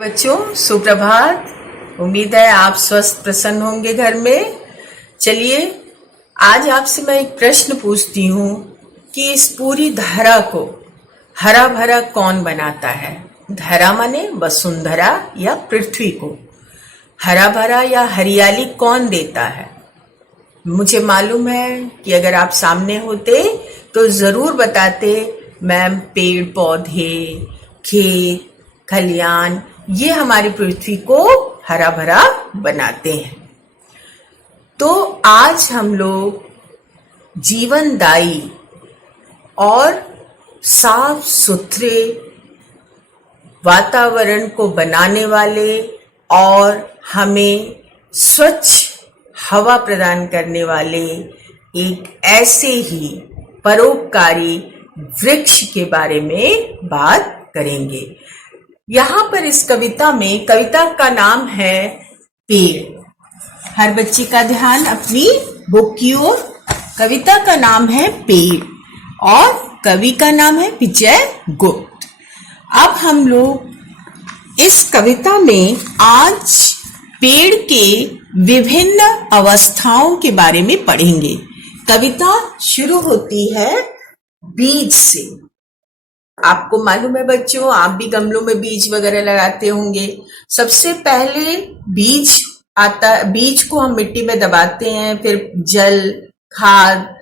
बच्चों सुप्रभात। उम्मीद है आप स्वस्थ प्रसन्न होंगे घर में। चलिए आज आपसे मैं एक प्रश्न पूछती हूँ कि इस पूरी धरा को हरा भरा कौन बनाता है। धरा माने वसुंधरा या पृथ्वी को हरा भरा या हरियाली कौन देता है। मुझे मालूम है कि अगर आप सामने होते तो जरूर बताते मैम पेड़ पौधे खेत खलियान ये हमारी पृथ्वी को हरा भरा बनाते हैं। तो आज हम लोग जीवनदायी और साफ सुथरे वातावरण को बनाने वाले और हमें स्वच्छ हवा प्रदान करने वाले एक ऐसे ही परोपकारी वृक्ष के बारे में बात करेंगे। यहाँ पर इस कविता में कविता का नाम है पेड़। हर बच्चे का ध्यान अपनी बुक की ओर। कविता का नाम है पेड़ और कवि का नाम है विजय गुप्त। अब हम लोग इस कविता में आज पेड़ के विभिन्न अवस्थाओं के बारे में पढ़ेंगे। कविता शुरू होती है बीज से। आपको मालूम है बच्चों, आप भी गमलों में बीज वगैरह लगाते होंगे। सबसे पहले बीज आता, बीज को हम मिट्टी में दबाते हैं, फिर जल, खाद,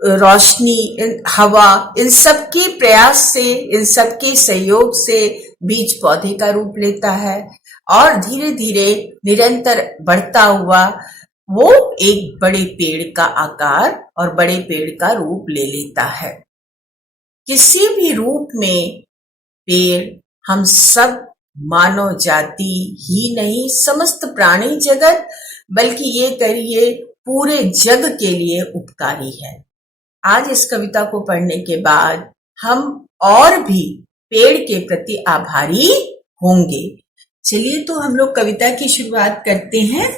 रोशनी, हवा, इन सब के प्रयास से, इन सब के सहयोग से बीज पौधे का रूप लेता है और धीरे धीरे निरंतर बढ़ता हुआ वो एक बड़े पेड़ का आकार और बड़े पेड़ का रूप ले लेता है। किसी भी रूप में पेड़ हम सब मानव जाति ही नहीं, समस्त प्राणी जगत, बल्कि ये करिए पूरे जग के लिए उपकारी है। आज इस कविता को पढ़ने के बाद हम और भी पेड़ के प्रति आभारी होंगे। चलिए तो हम लोग कविता की शुरुआत करते हैं।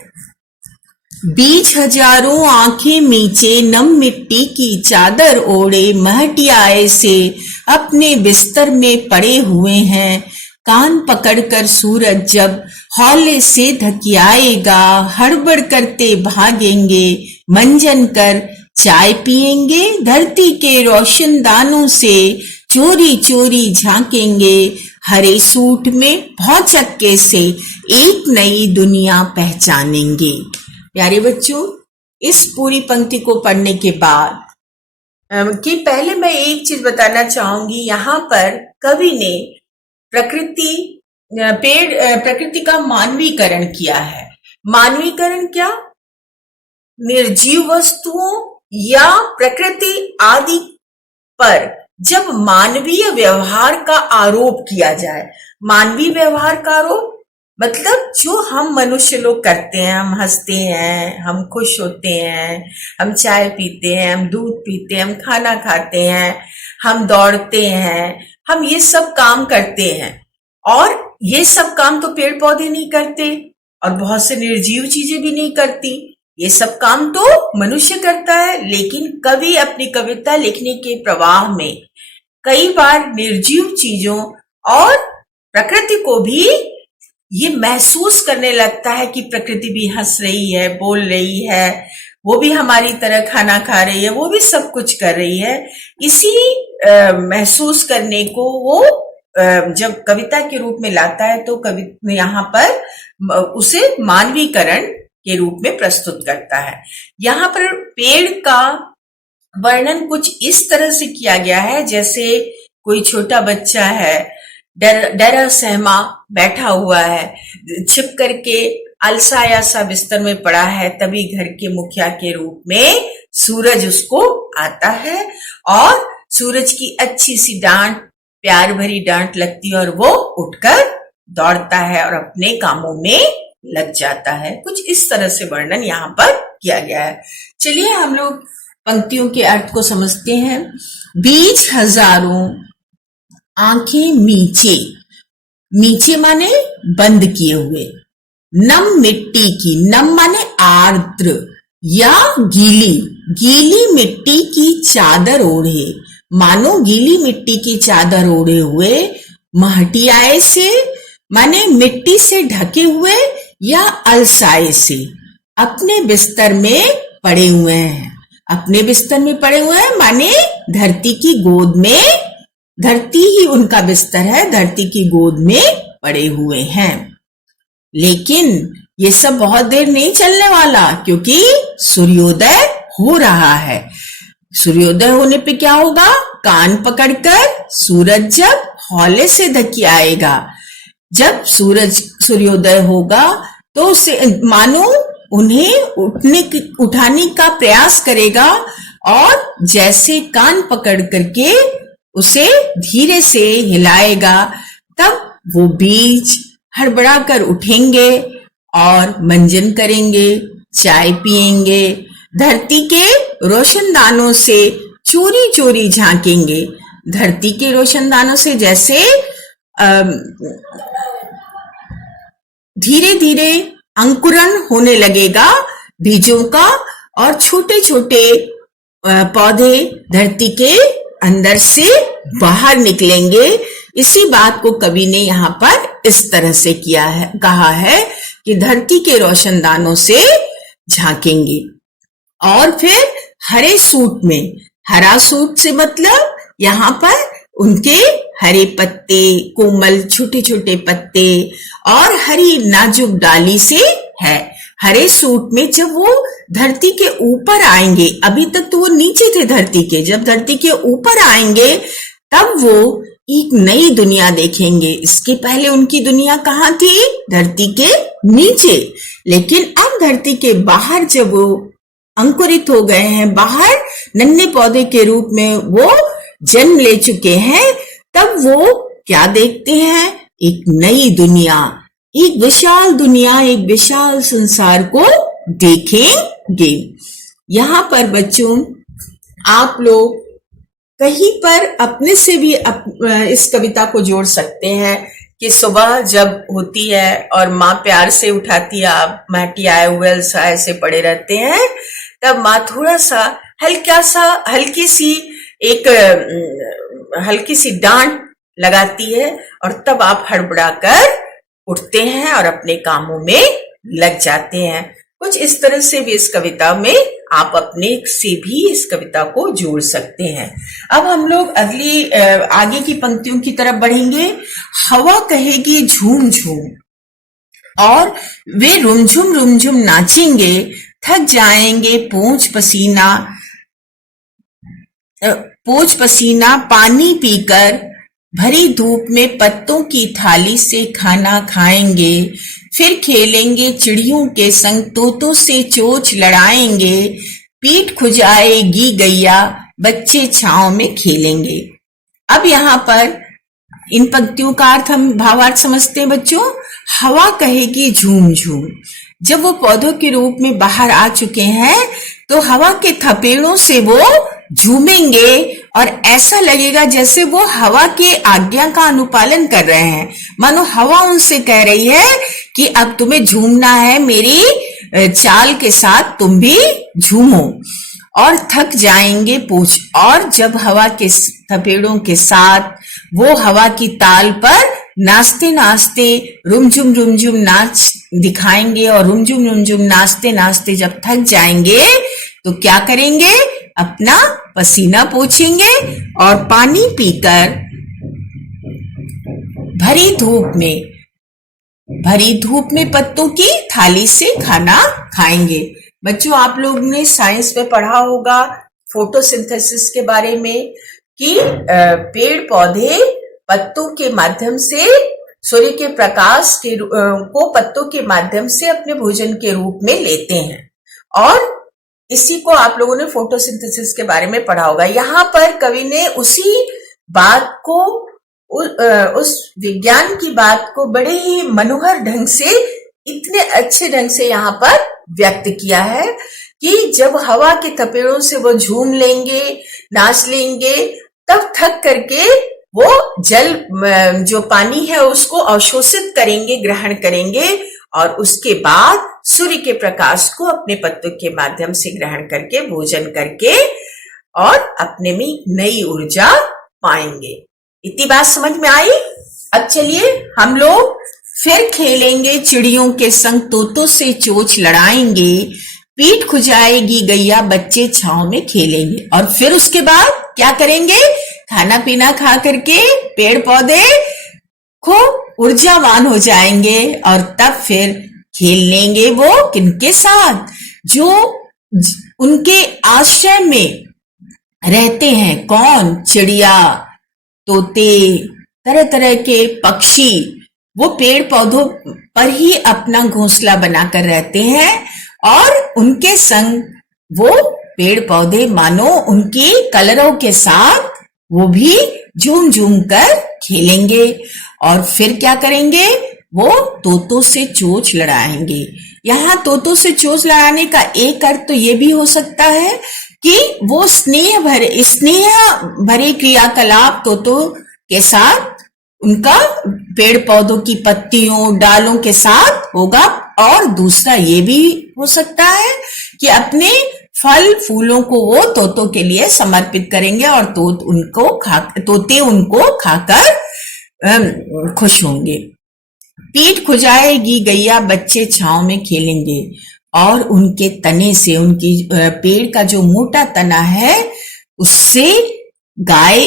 बीज हजारों आंखें मीचे नम मिट्टी की चादर ओढ़े महटियाए से अपने बिस्तर में पड़े हुए हैं। कान पकड़कर सूरज जब हौले से धकियाएगा हड़बड़ करते भागेंगे, मंजन कर चाय पिएंगे, धरती के रोशनदानों से चोरी चोरी झांकेंगे, हरे सूट में भौचक्के से एक नई दुनिया पहचानेंगे। प्यारे बच्चों, इस पूरी पंक्ति को पढ़ने के बाद कि पहले मैं एक चीज बताना चाहूंगी। यहाँ पर कवि ने प्रकृति का मानवीकरण किया है। मानवीकरण क्या? निर्जीव वस्तुओं या प्रकृति आदि पर जब मानवीय व्यवहार का आरोप किया जाए। मानवीय व्यवहार का आरोप मतलब जो हम मनुष्य लोग करते हैं, हम हंसते हैं, हम खुश होते हैं, हम चाय पीते हैं, हम दूध पीते हैं, हम खाना खाते हैं, हम दौड़ते हैं, हम ये सब काम करते हैं। और ये सब काम तो पेड़ पौधे नहीं करते और बहुत से निर्जीव चीजें भी नहीं करती। ये सब काम तो मनुष्य करता है। लेकिन कवि अपनी कविता लिखने के प्रवाह में कई बार निर्जीव चीजों और प्रकृति को भी ये महसूस करने लगता है कि प्रकृति भी हंस रही है, बोल रही है, वो भी हमारी तरह खाना खा रही है, वो भी सब कुछ कर रही है। इसी महसूस करने को वो जब कविता के रूप में लाता है तो कवि यहाँ पर उसे मानवीकरण के रूप में प्रस्तुत करता है। यहाँ पर पेड़ का वर्णन कुछ इस तरह से किया गया है जैसे कोई छोटा बच्चा है, डरा सहमा बैठा हुआ है, छिप करके अलसाया सा बिस्तर में पड़ा है। तभी घर के मुखिया के रूप में सूरज उसको आता है और सूरज की अच्छी सी डांट, प्यार भरी डांट लगती है और वो उठकर दौड़ता है और अपने कामों में लग जाता है। कुछ इस तरह से वर्णन यहाँ पर किया गया है। चलिए हम लोग पंक्तियों के अर्थ को समझते हैं। बीज हजारों आंखें मीचे, मीचे माने बंद किए हुए, नम मिट्टी की, नम माने आर्द्र या गीली, गीली मिट्टी की चादर ओढ़े, मानो गीली मिट्टी की चादर ओढ़े हुए महटियाए से माने मिट्टी से ढके हुए या अलसाए से अपने बिस्तर में पड़े हुए हैं। अपने बिस्तर में पड़े हुए हैं माने धरती की गोद में, धरती ही उनका बिस्तर है, धरती की गोद में पड़े हुए हैं। लेकिन ये सब बहुत देर नहीं चलने वाला, क्योंकि सूर्योदय हो रहा है। सूर्योदय होने पे क्या होगा? कान पकड़कर सूरज जब हौले से धकी आएगा, जब सूर्योदय होगा तो उसे मानो उन्हें उठाने का प्रयास करेगा, और जैसे कान पकड़ करके उसे धीरे से हिलाएगा, तब वो बीज हड़बड़ा कर उठेंगे और मंजन करेंगे, चाय पिएंगे, धरती के रोशनदानों से चोरी चोरी झांकेंगे। धरती के रोशनदानों से जैसे धीरे धीरे अंकुरण होने लगेगा बीजों का, और छोटे छोटे पौधे धरती के अंदर से बाहर निकलेंगे। इसी बात को कवि ने यहाँ पर इस तरह से किया है, कहा है कि धरती के रोशनदानों से झांकेंगे। और फिर हरे सूट में, हरा सूट से मतलब यहाँ पर उनके हरे पत्ते, कोमल छोटे छोटे पत्ते और हरी नाजुक डाली से है। हरे सूट में जब वो धरती के ऊपर आएंगे, अभी तक तो वो नीचे थे धरती के, जब धरती के ऊपर आएंगे तब वो एक नई दुनिया देखेंगे। इसके पहले उनकी दुनिया कहाँ थी? धरती के नीचे। लेकिन अब धरती के बाहर जब वो अंकुरित हो गए हैं, बाहर नन्हे पौधे के रूप में वो जन्म ले चुके हैं, तब वो क्या देखते हैं? एक नई दुनिया, एक विशाल दुनिया, एक विशाल संसार को देखेंगे। यहाँ पर बच्चों आप लोग कहीं पर अपने से भी इस कविता को जोड़ सकते हैं कि सुबह जब होती है और माँ प्यार से उठाती है, आप माटी आए हुए अलसाए से पड़े रहते हैं, तब माँ थोड़ा सा हल्की सी डांट लगाती है, और तब आप हड़बड़ा कर उठते हैं और अपने कामों में लग जाते हैं। कुछ इस तरह से भी इस कविता में आप अपने से भी इस कविता को जोड़ सकते हैं। अब हम लोग आगे की पंक्तियों की तरफ बढ़ेंगे। हवा कहेगी झूम झूम और वे रुमझुम रुमझुम नाचेंगे, थक जाएंगे पोंछ पसीना पानी पीकर, भरी धूप में पत्तों की थाली से खाना खाएंगे, फिर खेलेंगे चिड़ियों के संग, तोतों से चोंच लड़ाएंगे, पीठ खुजाएगी गैया, बच्चे छांव में खेलेंगे। अब यहाँ पर इन पंक्तियों का अर्थ हम भावार्थ समझते हैं बच्चों। हवा कहेगी झूम झूम, जब वो पौधों के रूप में बाहर आ चुके हैं तो हवा के थपेड़ों से वो झूमेंगे, और ऐसा लगेगा जैसे वो हवा के आज्ञा का अनुपालन कर रहे हैं। मानो हवा उनसे कह रही है कि अब तुम्हें झूमना है, मेरी चाल के साथ तुम भी झूमो। और थक जाएंगे पूछ, और जब हवा के थपेड़ों के साथ वो हवा की ताल पर नाचते नाचते रुमझुम नाच दिखाएंगे, और रुमझुम नाचते नाचते जब थक जाएंगे तो क्या करेंगे? अपना पसीना पोंछेंगे और पानी पीकर भरी धूप में पत्तों की थाली से खाना खाएंगे। बच्चों आप लोग ने साइंस में पढ़ा होगा फोटोसिंथेसिस के बारे में कि पेड़ पौधे पत्तों के माध्यम से सूर्य के प्रकाश को पत्तों के माध्यम से अपने भोजन के रूप में लेते हैं, और इसी को आप लोगों ने फोटोसिंथेसिस के बारे में पढ़ा होगा। यहाँ पर कवि ने उसी बात को, उस विज्ञान की बात को बड़े ही मनोहर ढंग से, इतने अच्छे ढंग से यहाँ पर व्यक्त किया है कि जब हवा के थपेड़ों से वो झूम लेंगे, नाच लेंगे, तब थक करके वो जल जो पानी है उसको अवशोषित करेंगे, ग्रहण करेंगे, और उसके बाद सूर्य के प्रकाश को अपने पत्तों के माध्यम से ग्रहण करके भोजन करके और अपने में नई ऊर्जा पाएंगे। इतनी बात समझ में आई? अब चलिए हम लोग फिर खेलेंगे चिड़ियों के संग, तोतों से चोंच लड़ाएंगे, पीठ खुजाएगी गैया, बच्चे छांव में खेलेंगे। और फिर उसके बाद क्या करेंगे? खाना पीना खा करके पेड़ पौधे खूब ऊर्जावान हो जाएंगे और तब फिर खेल लेंगे वो किनके साथ? जो उनके आश्रय में रहते हैं। कौन? चिड़िया, तोते, तरह तरह के पक्षी, वो पेड़ पौधों पर ही अपना घोंसला बनाकर रहते हैं और उनके संग वो पेड़ पौधे मानो उनके कलरों के साथ वो भी झूम झूम कर खेलेंगे। और फिर क्या करेंगे? वो तोतों से चोंच लड़ाएंगे। यहाँ तोतों से चोंच लड़ाने का एक अर्थ तो ये भी हो सकता है कि वो स्नेह भरे क्रियाकलाप तोतों के साथ, उनका पेड़ पौधों की पत्तियों डालों के साथ होगा। और दूसरा ये भी हो सकता है कि अपने फल फूलों को वो तोतों के लिए समर्पित करेंगे और तोते उनको खाकर खुश होंगे। पीठ खुजाएगी गैया, बच्चे छांव में खेलेंगे। और उनके तने से, उनकी पेड़ का जो मोटा तना है उससे गाय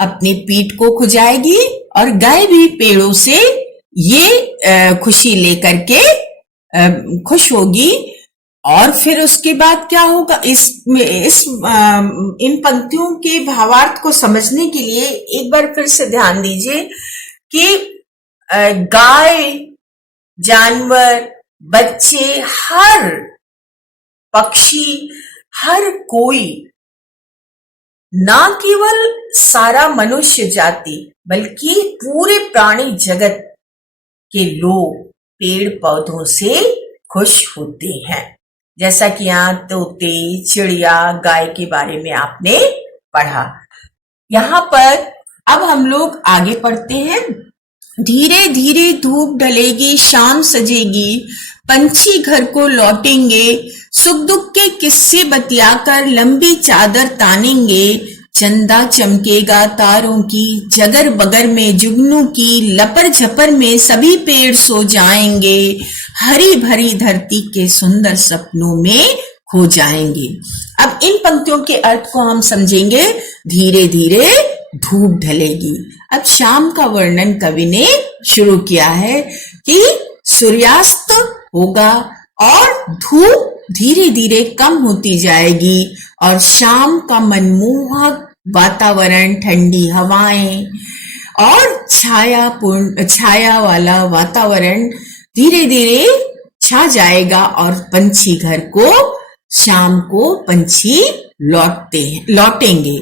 अपनी पीठ को खुजाएगी और गाय भी पेड़ों से ये खुशी लेकर के खुश होगी। और फिर उसके बाद क्या होगा? इन पंक्तियों के भावार्थ को समझने के लिए एक बार फिर से ध्यान दीजिए कि गाय, जानवर, बच्चे, हर पक्षी, हर कोई, ना केवल सारा मनुष्य जाति बल्कि पूरे प्राणी जगत के लोग पेड़ पौधों से खुश होते हैं। जैसा कि यहाँ तोते, चिड़िया, गाय के बारे में आपने पढ़ा। यहाँ पर अब हम लोग आगे पढ़ते हैं। धीरे धीरे धूप ढलेगी, शाम सजेगी, पंछी घर को लौटेंगे, सुख दुख के किस्से बतियाकर लंबी चादर तानेंगे, चंदा चमकेगा तारों की, जगर बगर में जुगनू की, लपर झपर में सभी पेड़ सो जाएंगे, हरी भरी धरती के सुंदर सपनों में खो जाएंगे। अब इन पंक्तियों के अर्थ को हम समझेंगे। धीरे धीरे धूप ढलेगी। अब शाम का वर्णन कवि ने शुरू किया है कि सूर्यास्त होगा और धूप धीरे धीरे कम होती जाएगी और शाम का मनमोहक वातावरण, ठंडी हवाएं और छाया वाला वातावरण धीरे धीरे छा जाएगा और पंछी घर को शाम को पंछी लौटेंगे।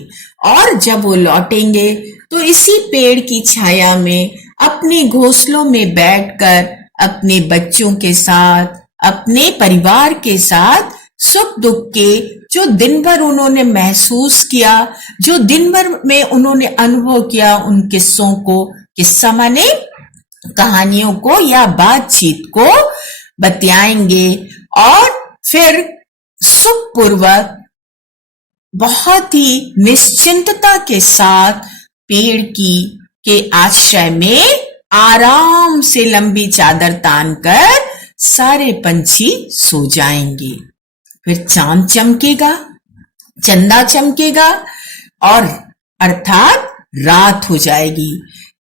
और जब वो लौटेंगे तो इसी पेड़ की छाया में अपने घोंसलों में बैठकर अपने बच्चों के साथ, अपने परिवार के साथ सुख दुख के जो दिन भर उन्होंने महसूस किया, जो दिन भर में उन्होंने अनुभव किया, उन किस्सों को, किस्सा माने कहानियों को या बातचीत को बतियाएंगे और फिर सुखपूर्वक बहुत ही निश्चिंतता के साथ पेड़ के आश्रय में आराम से लंबी चादर तानकर सारे पंछी सो जाएंगे। फिर चांद चमकेगा, चंदा चमकेगा और अर्थात रात हो जाएगी।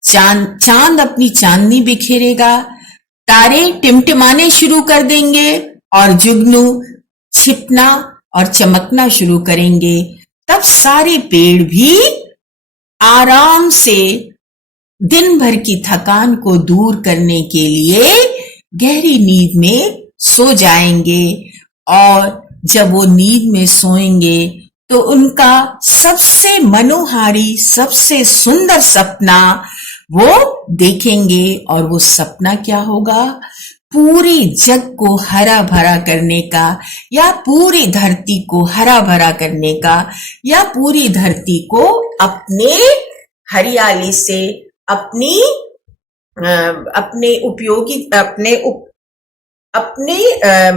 चांद अपनी चांदनी बिखेरेगा, तारे टिमटिमाने शुरू कर देंगे और जुगनू छिपना और चमकना शुरू करेंगे। तब सारे पेड़ भी आराम से दिन भर की थकान को दूर करने के लिए गहरी नींद में सो जाएंगे। और जब वो नींद में सोएंगे तो उनका सबसे मनोहारी, सबसे सुंदर सपना वो देखेंगे। और वो सपना क्या होगा? पूरे जग को हरा भरा करने का, या पूरी धरती को हरा भरा करने का, या पूरी धरती को अपने हरियाली से, अपने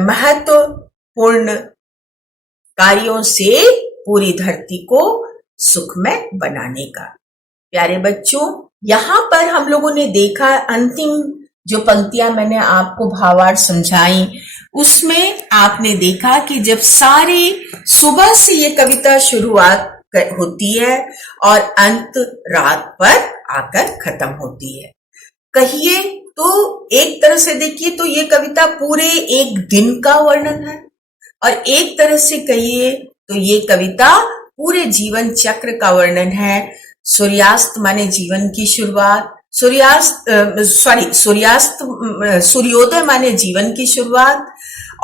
महत्वपूर्ण कार्यों से पूरी धरती को सुखमय बनाने का। प्यारे बच्चों, यहाँ पर हम लोगों ने देखा अंतिम जो पंक्तियां मैंने आपको भावार्थ समझाई, उसमें आपने देखा कि जब सारी सुबह से ये कविता शुरुआत होती है और अंत रात पर आकर खत्म होती है। कहिए तो एक तरह से देखिए तो ये कविता पूरे एक दिन का वर्णन है, और एक तरह से कहिए तो ये कविता पूरे जीवन चक्र का वर्णन है। सूर्यास्त माने जीवन की शुरुआत, सूर्योदय माने जीवन की शुरुआत,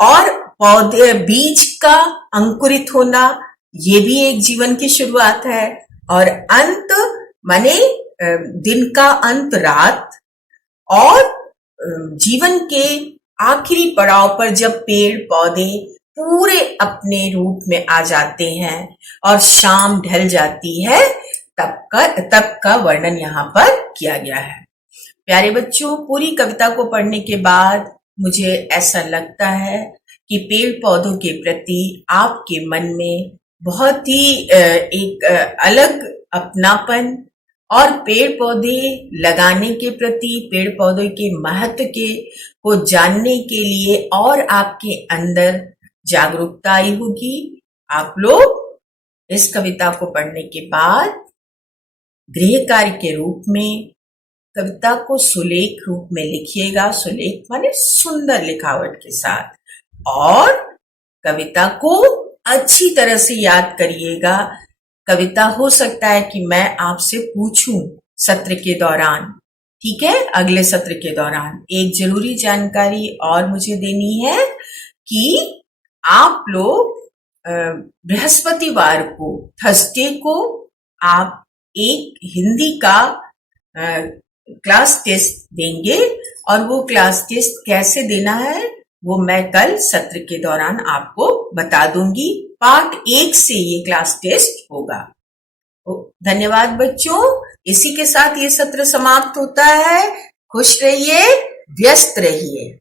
और पौधे बीज का अंकुरित होना, ये भी एक जीवन की शुरुआत है। और अंत माने दिन का अंत, रात, और जीवन के आखिरी पड़ाव पर जब पेड़ पौधे पूरे अपने रूप में आ जाते हैं और शाम ढल जाती है, तब का वर्णन यहाँ पर किया गया है। प्यारे बच्चों, पूरी कविता को पढ़ने के बाद मुझे ऐसा लगता है कि पेड़ पौधों के प्रति आपके मन में बहुत ही एक अलग अपनापन और पेड़ पौधे लगाने के प्रति, पेड़ पौधे के महत्व को जानने के लिए और आपके अंदर जागरूकता आई होगी। आप लोग इस कविता को पढ़ने के बाद गृह कार्य के रूप में कविता को सुलेख रूप में लिखिएगा। सुलेख माने सुंदर लिखावट के साथ, और कविता को अच्छी तरह से याद करिएगा। कविता हो सकता है कि मैं आपसे पूछूं सत्र के दौरान, ठीक है, अगले सत्र के दौरान। एक जरूरी जानकारी और मुझे देनी है कि आप लोग बृहस्पतिवार को, थर्सडे को, आप एक हिंदी का क्लास टेस्ट देंगे, और वो क्लास टेस्ट कैसे देना है वो मैं कल सत्र के दौरान आपको बता दूंगी। पार्ट 1 से ये क्लास टेस्ट होगा। धन्यवाद बच्चों, इसी के साथ ये सत्र समाप्त होता है। खुश रहिए, व्यस्त रहिए।